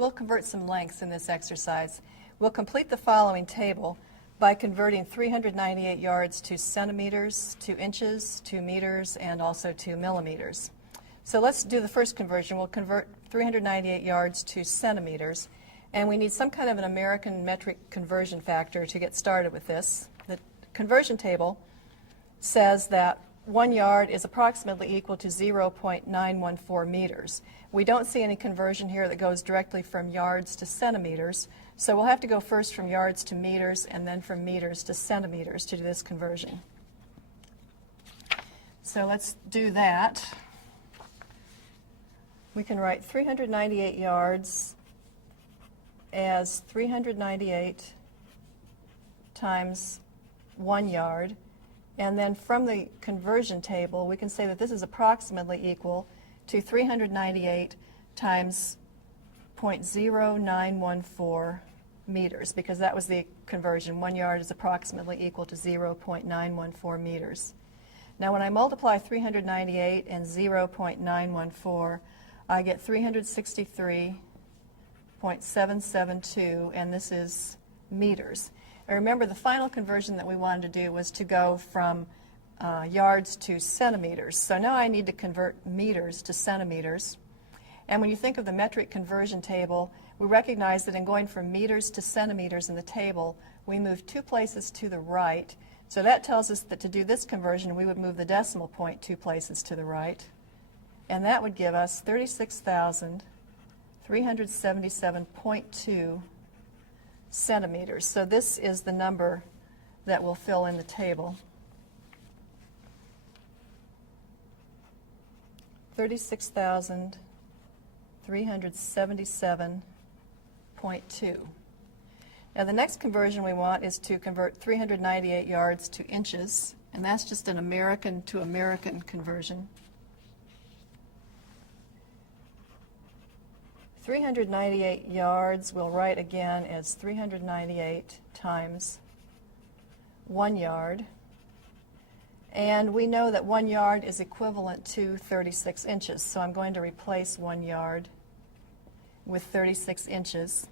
We'll convert some lengths in this exercise. We'll complete the following table by converting 398 yards to centimeters, to inches, to meters, and also to millimeters. So let's do the first conversion. We'll convert 398 yards to centimeters, and we need some kind of an American metric conversion factor to get started with this. The conversion table says that 1 yard is approximately equal to 0.914 meters. We don't see any conversion here that goes directly from yards to centimeters, so we'll have to go first from yards to meters and then from meters to centimeters to do this conversion. So let's do that. We can write 398 yards as 398 times 1 yard. And then from the conversion table, we can say that this is approximately equal to 398 times 0.0914 meters, because that was the conversion. 1 yard is approximately equal to 0.914 meters. Now when I multiply 398 and 0.914, I get 363.772, and this is meters. And remember, the final conversion that we wanted to do was to go from yards to centimeters. So now I need to convert meters to centimeters. And when you think of the metric conversion table, we recognize that in going from meters to centimeters in the table, we move 2 places to the right. So that tells us that to do this conversion, we would move the decimal point 2 places to the right. And that would give us 36,377.2 centimeters. So this is the number that will fill in the table. 36,377.2. Now the next conversion we want is to convert 398 yards to inches, and that's just an American to American conversion. 398 yards we'll write again as 398 times 1 yard. And we know that 1 yard is equivalent to 36 inches. So I'm going to replace 1 yard with 36 inches.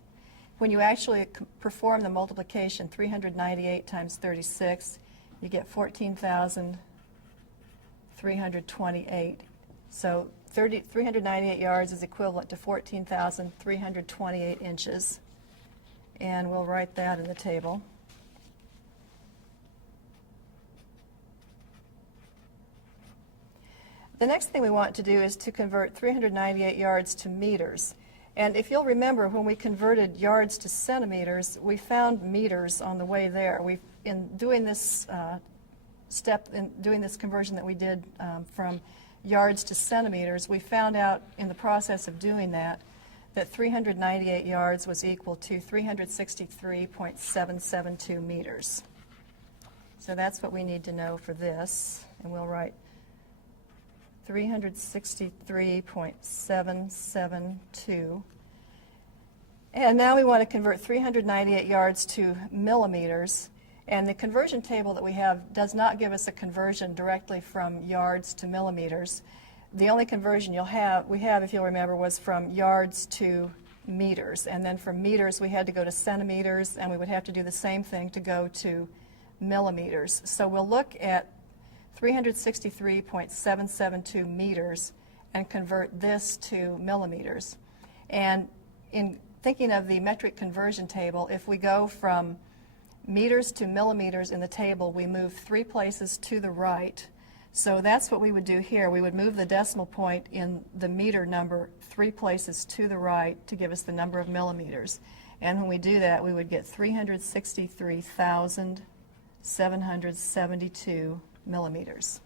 When you actually perform the multiplication, 398 times 36, you get 14,328. So 398 yards is equivalent to 14,328 inches. And we'll write that in the table. The next thing we want to do is to convert 398 yards to meters. And if you'll remember, when we converted yards to centimeters, we found meters on the way there. In doing this doing this conversion that we did from yards to centimeters, we found out in the process of doing that 398 yards was equal to 363.772 meters. So that's what we need to know for this, and we'll write 363.772. And now we want to convert 398 yards to millimeters. And the conversion table that we have does not give us a conversion directly from yards to millimeters. The only conversion we have, if you'll remember, was from yards to meters. And then from meters, we had to go to centimeters, and we would have to do the same thing to go to millimeters. So we'll look at 363.772 meters and convert this to millimeters. And in thinking of the metric conversion table, if we go from meters to millimeters in the table, we move 3 places to the right. So that's what we would do here. We would move the decimal point in the meter number 3 places to the right to give us the number of millimeters. And when we do that, we would get 363,772 millimeters.